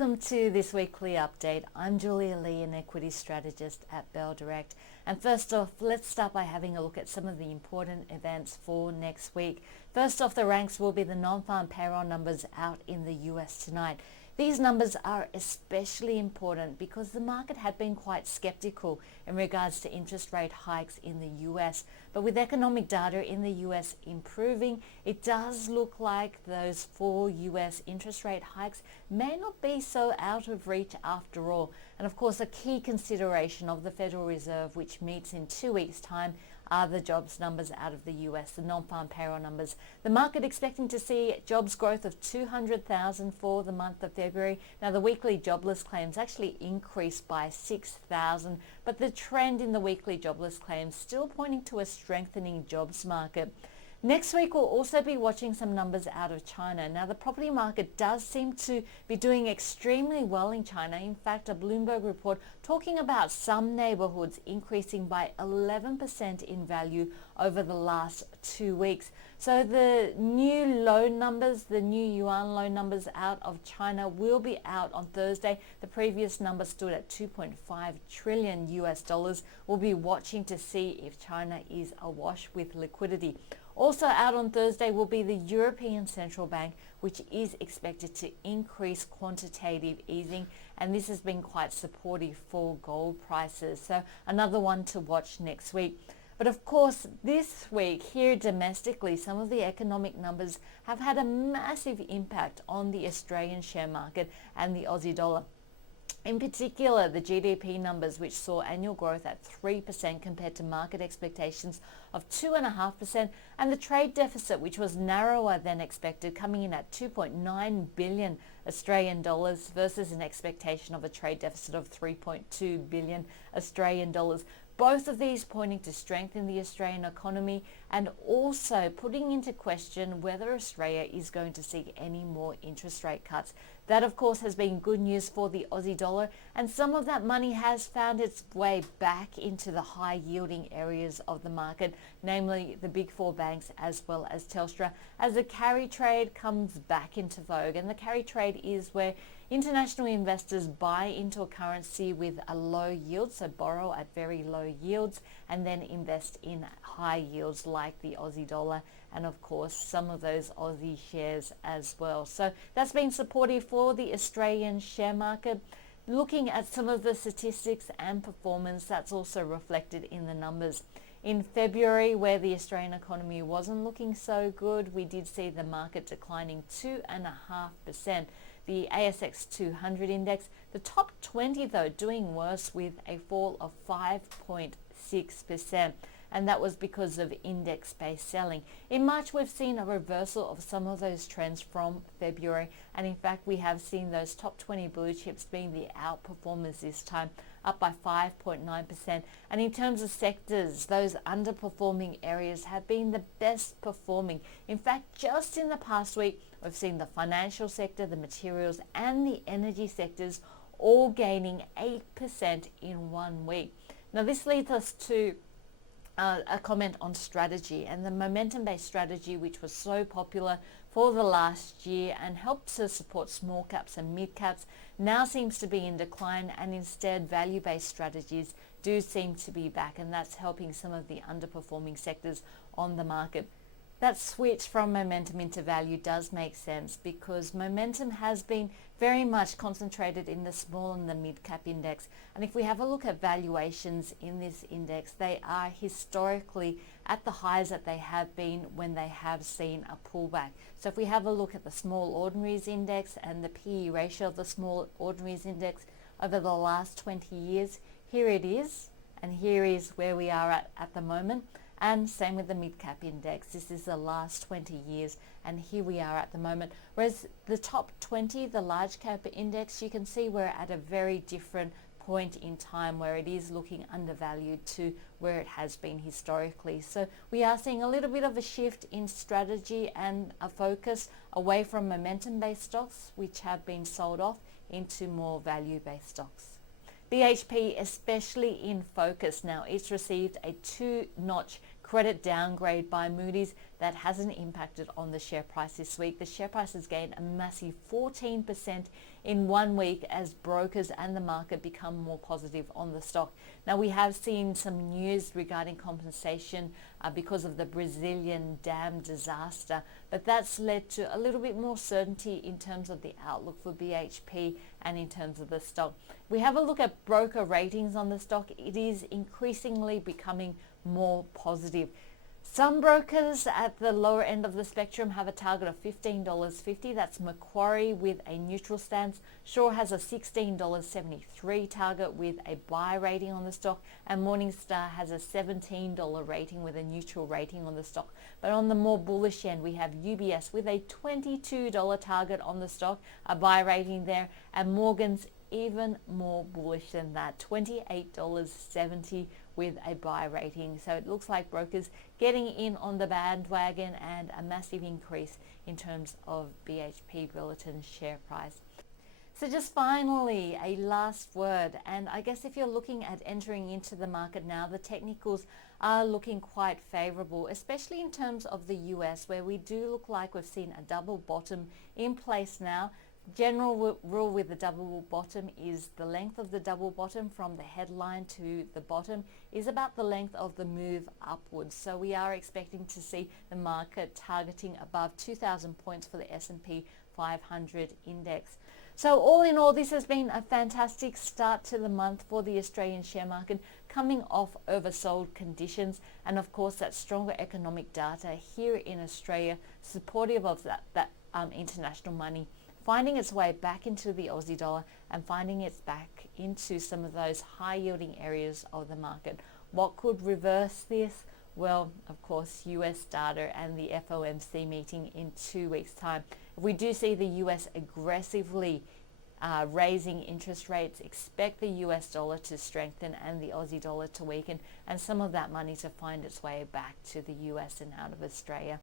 Welcome to this weekly update. I'm Julia Lee, an equity strategist at Bell Direct. And first off, let's start by having a look at some of the important events for next week. First off the ranks will be the non-farm payroll numbers out in the US tonight. These numbers are especially important because the market had been quite skeptical in regards to interest rate hikes in the US. But with economic data in the US improving, it does look like those 4 US interest rate hikes may not be so out of reach after all. And of course, a key consideration of the Federal Reserve, which meets in 2 weeks' time, are the jobs numbers out of the US, the non-farm payroll numbers. The market expecting to see jobs growth of 200,000 for the month of February. Now, the weekly jobless claims actually increased by 6,000, but the trend in the weekly jobless claims still pointing to a strengthening jobs market. Next week, we'll also be watching some numbers out of China. Now, the property market does seem to be doing extremely well in China. In fact, a Bloomberg report talking about some neighborhoods increasing by 11% in value over the last 2 weeks. So the new loan numbers, the new yuan loan numbers out of China will be out on Thursday. The previous number stood at 2.5 trillion US dollars. We'll be watching to see if China is awash with liquidity. Also out on Thursday will be the European Central Bank, which is expected to increase quantitative easing, and this has been quite supportive for gold prices. So another one to watch next week. But of course, this week here domestically, some of the economic numbers have had a massive impact on the Australian share market and the Aussie dollar. In particular, the GDP numbers, which saw annual growth at 3% compared to market expectations of 2.5%, and the trade deficit, which was narrower than expected, coming in at 2.9 billion Australian dollars versus an expectation of a trade deficit of 3.2 billion Australian dollars. Both of these pointing to strength in the Australian economy and also putting into question whether Australia is going to see any more interest rate cuts. That, of course, has been good news for the Aussie dollar, and some of that money has found its way back into the high-yielding areas of the market, namely the big 4 banks as well as Telstra, as the carry trade comes back into vogue. And the carry trade is where international investors buy into a currency with a low yield, so borrow at very low yields, and then invest in high yields like the Aussie dollar and of course some of those Aussie shares as well. So that's been supportive for the Australian share market. Looking at some of the statistics and performance, that's also reflected in the numbers. In February, where the Australian economy wasn't looking so good, we did see the market declining 2.5%. The ASX 200 index, the top 20 though, doing worse with a fall of 5.6%. And that was because of index-based selling. In March, we've seen a reversal of some of those trends from February. And in fact, we have seen those top 20 blue chips being the outperformers this time, up by 5.9%. And in terms of sectors, those underperforming areas have been the best performing. In fact, just in the past week, we've seen the financial sector, the materials, and the energy sectors all gaining 8% in 1 week. Now, this leads us to a comment on strategy, and the momentum-based strategy, which was so popular for the last year and helped to support small caps and mid caps, now seems to be in decline, and instead value-based strategies do seem to be back, and that's helping some of the underperforming sectors on the market. That switch from momentum into value does make sense because momentum has been very much concentrated in the small and the mid-cap index. And if we have a look at valuations in this index, they are historically at the highs that they have been when they have seen a pullback. So if we have a look at the small ordinaries index and the PE ratio of the small ordinaries index over the last 20 years, here it is, and here is where we are at the moment. And same with the mid-cap index. This is the last 20 years, and here we are at the moment. Whereas the top 20, the large cap index, you can see we're at a very different point in time where it is looking undervalued to where it has been historically. So we are seeing a little bit of a shift in strategy and a focus away from momentum-based stocks, which have been sold off, into more value-based stocks. BHP especially in focus now. It's received a 2-notch credit downgrade by Moody's that hasn't impacted on the share price this week. The share price has gained a massive 14% in 1 week as brokers and the market become more positive on the stock. Now, we have seen some news regarding compensation because of the Brazilian dam disaster, but that's led to a little bit more certainty in terms of the outlook for BHP and in terms of the stock. We have a look at broker ratings on the stock. It is increasingly becoming more positive. Some brokers at the lower end of the spectrum have a target of $15.50. That's Macquarie with a neutral stance. Shaw has a $16.73 target with a buy rating on the stock, and Morningstar has a $17 rating with a neutral rating on the stock. But on the more bullish end, we have UBS with a $22 target on the stock, a buy rating there, and Morgan's even more bullish than that, $28.70 with a buy rating. So it looks like brokers getting in on the bandwagon and a massive increase in terms of BHP Billiton's share price. So just finally, a last word, and I guess if you're looking at entering into the market now, the technicals are looking quite favorable, especially in terms of the US, where we do look like we've seen a double bottom in place now. General rule with the double bottom is the length of the double bottom from the headline to the bottom is about the length of the move upwards. So we are expecting to see the market targeting above 2,000 points for the S&P 500 index. So all in all, this has been a fantastic start to the month for the Australian share market, coming off oversold conditions, and of course that stronger economic data here in Australia, supportive of that international money finding its way back into the Aussie dollar and finding its back into some of those high yielding areas of the market. What could reverse this? Well, of course, US data and the FOMC meeting in 2 weeks' time. If we do see the US aggressively raising interest rates, expect the US dollar to strengthen and the Aussie dollar to weaken, and some of that money to find its way back to the US and out of Australia.